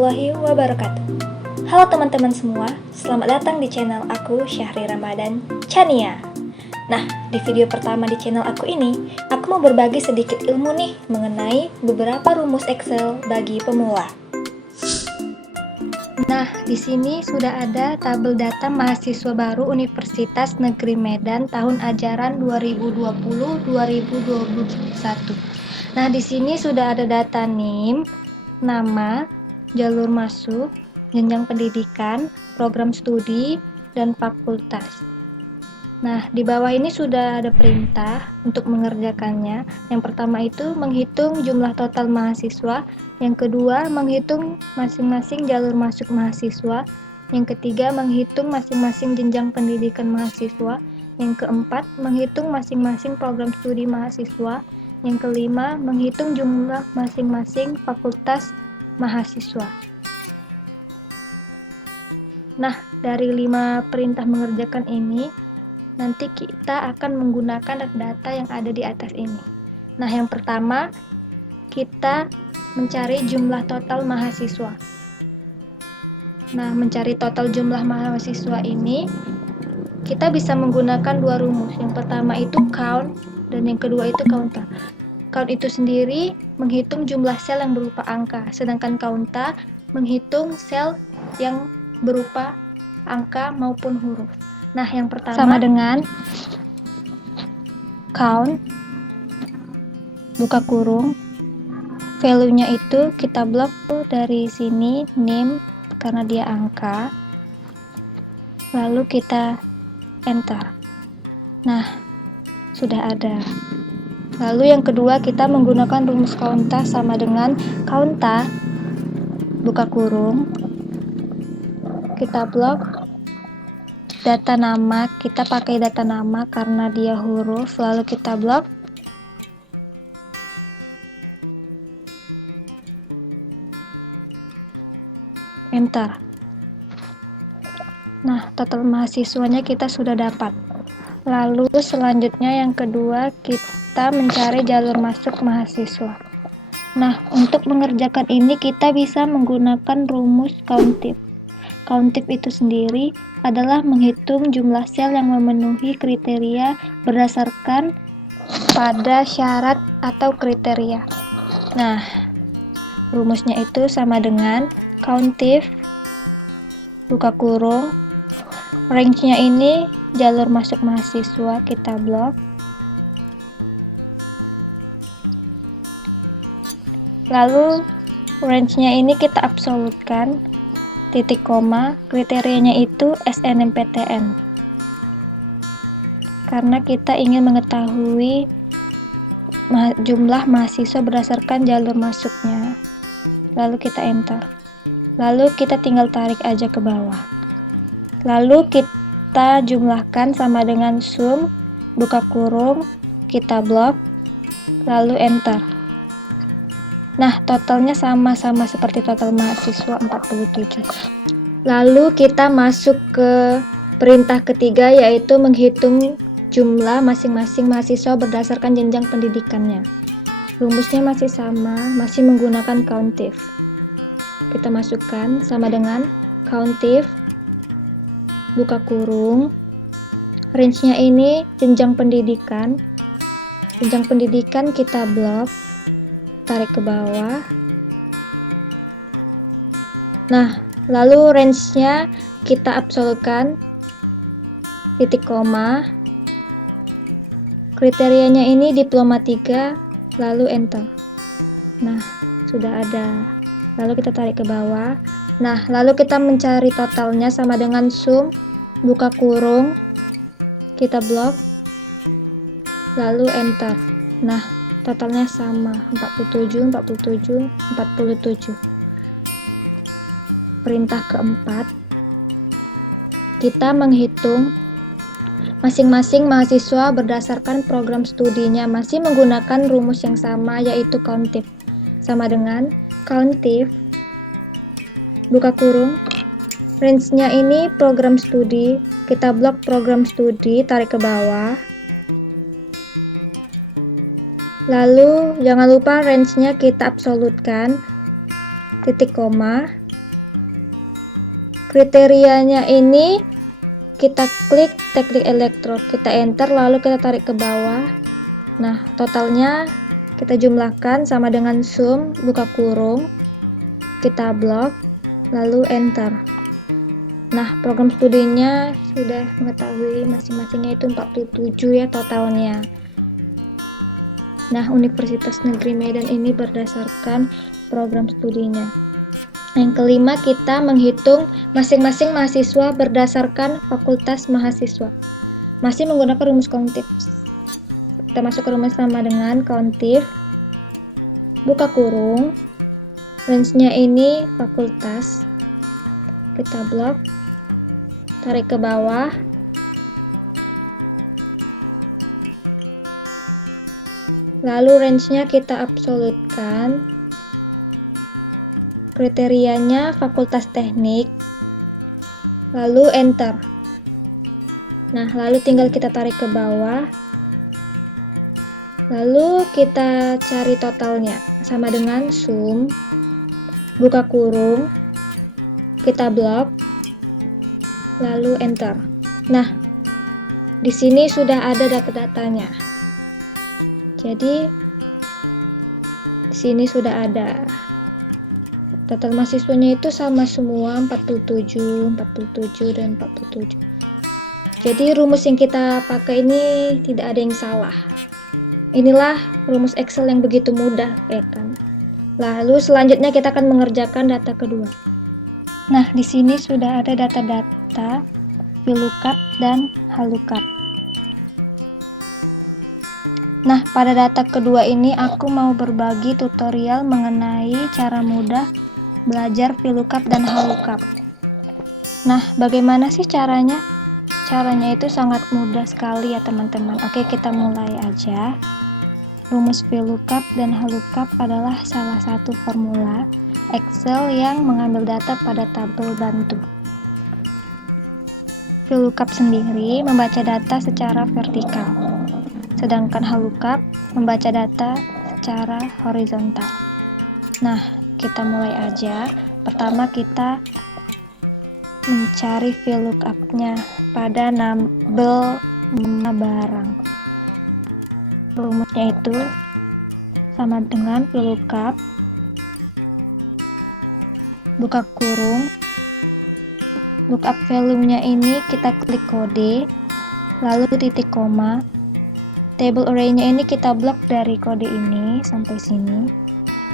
warahmatullahi wabarakatuh. Halo teman-teman semua, selamat datang di channel aku, Syahri Ramadan Chania. Nah, di video pertama di channel aku ini, aku mau berbagi sedikit ilmu nih mengenai beberapa rumus Excel bagi pemula. Nah, di sini sudah ada tabel data mahasiswa baru Universitas Negeri Medan tahun ajaran 2020-2021. Nah, di sini sudah ada data NIM, nama, jalur masuk, jenjang pendidikan, program studi, dan fakultas. Nah, di bawah ini sudah ada perintah untuk mengerjakannya. Yang pertama itu menghitung jumlah total mahasiswa, yang kedua menghitung masing-masing jalur masuk mahasiswa, yang ketiga menghitung masing-masing jenjang pendidikan mahasiswa, yang keempat menghitung masing-masing program studi mahasiswa, yang kelima menghitung jumlah masing-masing fakultas mahasiswa. Nah, dari 5 perintah mengerjakan ini, nanti kita akan menggunakan data yang ada di atas ini. Nah, yang pertama, kita mencari jumlah total mahasiswa. Nah, mencari total jumlah mahasiswa ini, kita bisa menggunakan dua rumus. Yang pertama itu count, dan yang kedua itu counta. Count itu sendiri menghitung jumlah sel yang berupa angka, sedangkan counta menghitung sel yang berupa angka maupun huruf. Nah, yang pertama sama dengan count, buka kurung, value-nya itu kita blok dari sini, NIM, karena dia angka, lalu kita enter. Nah, sudah ada. Lalu yang kedua kita menggunakan rumus counta sama dengan counta, buka kurung, kita blok data nama, kita pakai data nama karena dia huruf, lalu kita blok. Enter. Nah, total mahasiswanya kita sudah dapat. Lalu selanjutnya yang kedua kita mencari jalur masuk mahasiswa. Nah, untuk mengerjakan ini kita bisa menggunakan rumus COUNTIF. COUNTIF itu sendiri adalah menghitung jumlah sel yang memenuhi kriteria berdasarkan pada syarat atau kriteria. Nah, rumusnya itu sama dengan COUNTIF, buka kurung, range-nya ini jalur masuk mahasiswa, kita blok. Lalu range-nya ini kita absolutkan, titik koma, kriterianya itu SNMPTN. Karena kita ingin mengetahui jumlah mahasiswa berdasarkan jalur masuknya. Lalu kita enter. Lalu kita tinggal tarik aja ke bawah. Lalu kita jumlahkan sama dengan sum, buka kurung, kita blok, lalu enter. Nah, totalnya sama-sama seperti total mahasiswa 47. Lalu kita masuk ke perintah ketiga, yaitu menghitung jumlah masing-masing mahasiswa berdasarkan jenjang pendidikannya. Rumusnya masih sama, masih menggunakan COUNTIF. Kita masukkan sama dengan COUNTIF, buka kurung, range-nya ini jenjang pendidikan. Jenjang pendidikan kita blok, tarik ke bawah. Nah, lalu range-nya kita absolutkan, titik koma, kriterianya ini diploma 3, lalu enter. Nah, sudah ada. Lalu kita tarik ke bawah. Nah, lalu kita mencari totalnya sama dengan sum, buka kurung, kita blok, lalu enter. Nah, totalnya sama, 47, 47, 47. Perintah keempat, kita menghitung masing-masing mahasiswa berdasarkan program studinya, masih menggunakan rumus yang sama, yaitu COUNTIF. Sama dengan COUNTIF, buka kurung, range-nya ini program studi, kita blok program studi, tarik ke bawah. Lalu jangan lupa range-nya kita absolutkan, titik koma, Kriterianya ini kita klik teknik elektrod, kita enter, lalu kita tarik ke bawah. Nah, totalnya kita jumlahkan sama dengan sum, buka kurung, kita blok, lalu enter. Nah, program studinya sudah mengetahui masing-masingnya itu 47 ya totalnya. Nah, Universitas Negeri Medan ini berdasarkan program studinya. Yang kelima, kita menghitung masing-masing mahasiswa berdasarkan fakultas mahasiswa. Masih menggunakan rumus kognitif. Kita masuk ke rumus sama dengan kognitif, buka kurung, range-nya ini fakultas, kita blok, tarik ke bawah, lalu range-nya kita absolutkan, kriterianya fakultas teknik, lalu enter. Nah, lalu tinggal kita tarik ke bawah, lalu kita cari totalnya sama dengan sum, buka kurung, kita blok, lalu enter. Nah, di sini sudah ada data-datanya. Jadi di sini sudah ada total mahasiswanya itu sama semua, 47 dan 47. Jadi rumus yang kita pakai ini tidak ada yang salah. Inilah rumus Excel yang begitu mudah, ya kan? Lalu selanjutnya kita akan mengerjakan data kedua. Nah, di sini sudah ada data-data VLOOKUP dan HLOOKUP. Nah, pada data kedua ini aku mau berbagi tutorial mengenai cara mudah belajar VLOOKUP dan HLOOKUP. Nah, bagaimana sih caranya? Caranya itu sangat mudah sekali ya teman-teman. Oke, kita mulai aja. Rumus VLOOKUP dan HLOOKUP adalah salah satu formula Excel yang mengambil data pada tabel bantu. VLOOKUP sendiri membaca data secara vertikal, sedangkan HLOOKUP membaca data secara horizontal. Nah, kita mulai aja. Pertama kita mencari VLOOKUP-nya pada tabel nama barang. Rumusnya itu sama dengan VLOOKUP, buka kurung, lookup value-nya ini kita klik kode, lalu titik koma, table array-nya ini kita blok dari kode ini sampai sini,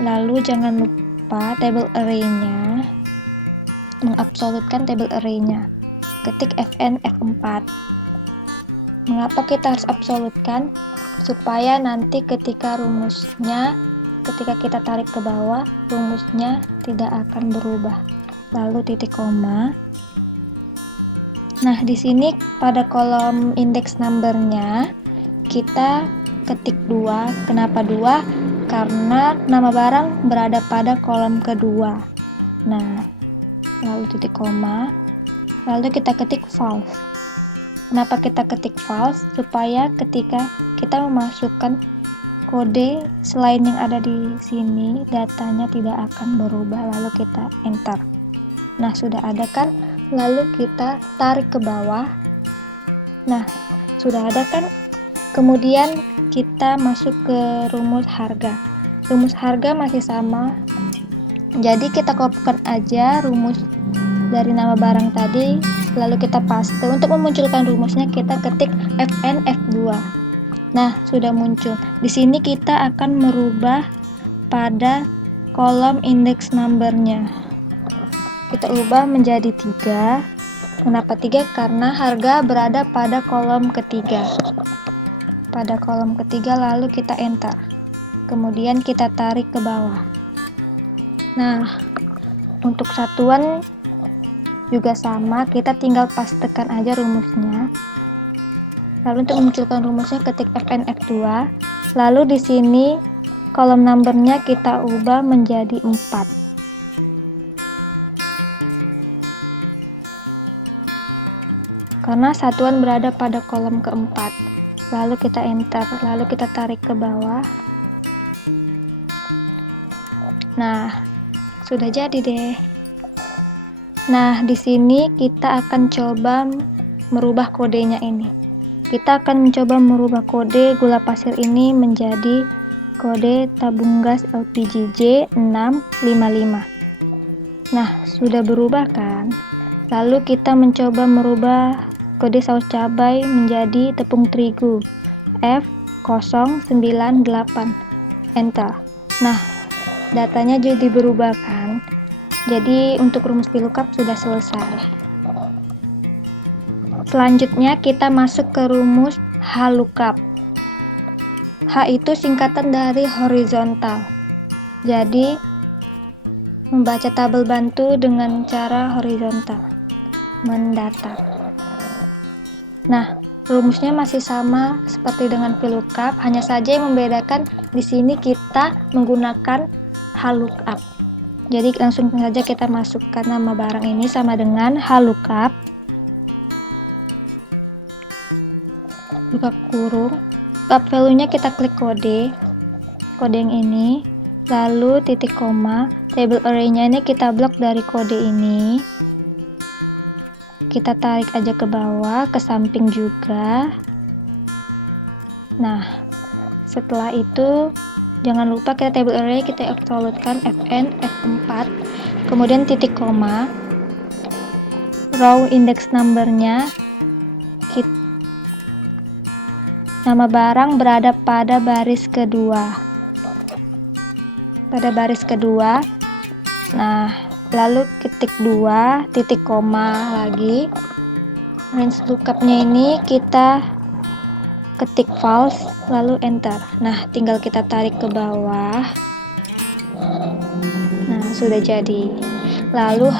lalu jangan lupa table array-nya, mengabsolutkan table array-nya, ketik fn F4. Mengapa kita harus absolutkan? Supaya nanti ketika kita tarik ke bawah, rumusnya tidak akan berubah. Lalu titik koma. Nah, di sini pada kolom index number-nya kita ketik 2. Kenapa 2? Karena nama barang berada pada kolom kedua. Nah, lalu titik koma. Lalu kita ketik false. Kenapa kita ketik false? Supaya ketika kita memasukkan kode selain yang ada di sini, datanya tidak akan berubah. Lalu kita enter. Nah, sudah ada kan? Lalu kita tarik ke bawah. Nah, sudah ada kan? Kemudian kita masuk ke rumus harga. Rumus harga masih sama. Jadi kita kopikan aja rumus dari nama barang tadi, lalu kita paste. Untuk memunculkan rumusnya kita ketik fn F2. Nah, sudah muncul. Di sini kita akan merubah pada kolom index number-nya. Kita ubah menjadi 3. Kenapa 3? Karena harga berada pada kolom ketiga. Pada kolom ketiga, lalu kita enter. Kemudian kita tarik ke bawah. Nah, untuk satuan juga sama, kita tinggal pastekan aja rumusnya. Lalu untuk memunculkan rumusnya ketik fn F2. Lalu di sini kolom numbernya kita ubah menjadi 4. Karena satuan berada pada kolom keempat. Lalu kita enter, lalu kita tarik ke bawah. Nah, sudah jadi deh. Nah, di sini kita akan coba merubah kodenya ini. Kita akan mencoba merubah kode gula pasir ini menjadi kode tabung gas LPG J655. Nah, sudah berubah kan? Lalu kita mencoba merubah kode saus cabai menjadi tepung terigu F098. Enter. Nah, datanya jadi berubah kan? Jadi untuk rumus VLOOKUP sudah selesai. Selanjutnya kita masuk ke rumus HLOOKUP. H itu singkatan dari horizontal. Jadi membaca tabel bantu dengan cara horizontal, mendatar. Nah, rumusnya masih sama seperti dengan VLOOKUP, hanya saja yang membedakan di sini kita menggunakan HLOOKUP. Jadi langsung saja kita masukkan nama barang ini sama dengan HLOOKUP, buka kurung, lookup value-nya kita klik kode yang ini, lalu titik koma, table array-nya ini kita blok dari kode ini, kita tarik aja ke bawah, ke samping juga. Nah, setelah itu jangan lupa kita table array kita absolutkan fn f4, kemudian titik koma, row index number-nya, nama barang berada pada baris kedua. Nah, lalu ketik 2, titik koma lagi. Range lookup-nya ini kita ketik false, lalu enter. Nah, tinggal kita tarik ke bawah. Nah, sudah jadi. Lalu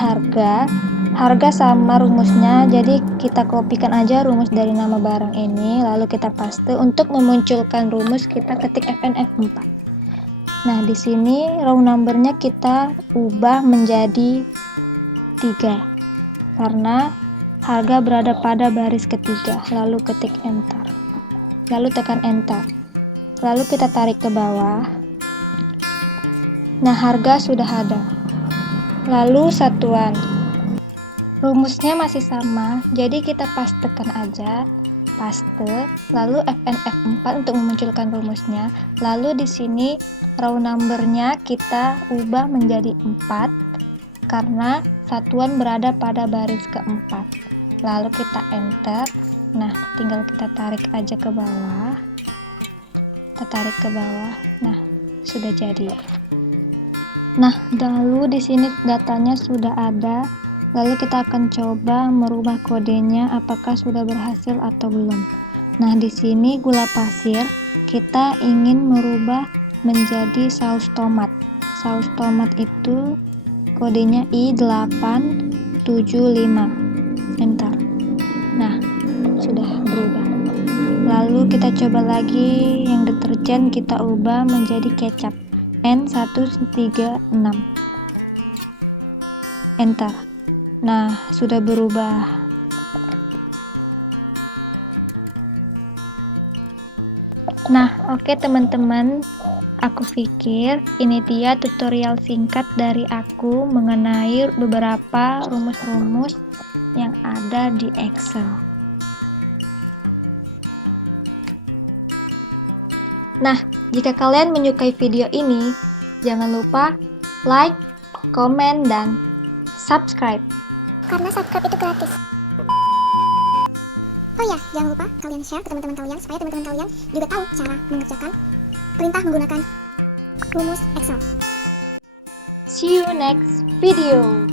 harga sama rumusnya, jadi kita kopikan aja rumus dari nama barang ini, lalu kita paste. Untuk memunculkan rumus kita ketik fn f4. Nah, di sini row number-nya kita ubah menjadi 3 karena harga berada pada baris ketiga, lalu ketik enter, lalu tekan enter, lalu kita tarik ke bawah. Nah, harga sudah ada. Lalu satuan, rumusnya masih sama, jadi kita pastekan aja, paste, lalu fn f4 untuk memunculkan rumusnya. Lalu di sini row number-nya kita ubah menjadi 4 karena satuan berada pada baris keempat. Lalu kita enter. Nah, tinggal kita tarik aja ke bawah. Kita tarik ke bawah. Nah, sudah jadi. Nah, lalu di sini datanya sudah ada. Lalu kita akan coba merubah kodenya apakah sudah berhasil atau belum. Nah, di sini gula pasir kita ingin merubah menjadi saus tomat. Saus tomat itu kodenya I875. Enter. Nah, sudah berubah. Lalu kita coba lagi yang deterjen, kita ubah menjadi kecap N136. Enter. Nah, sudah berubah. Nah, oke teman-teman, aku pikir ini dia tutorial singkat dari aku mengenai beberapa rumus-rumus yang ada di Excel. Nah, jika kalian menyukai video ini, jangan lupa like, komen, dan subscribe. Karena subscribe itu gratis. Oh ya, jangan lupa kalian share ke teman-teman kalian supaya teman-teman kalian juga tahu cara mengerjakan perintah menggunakan rumus Excel. See you next video.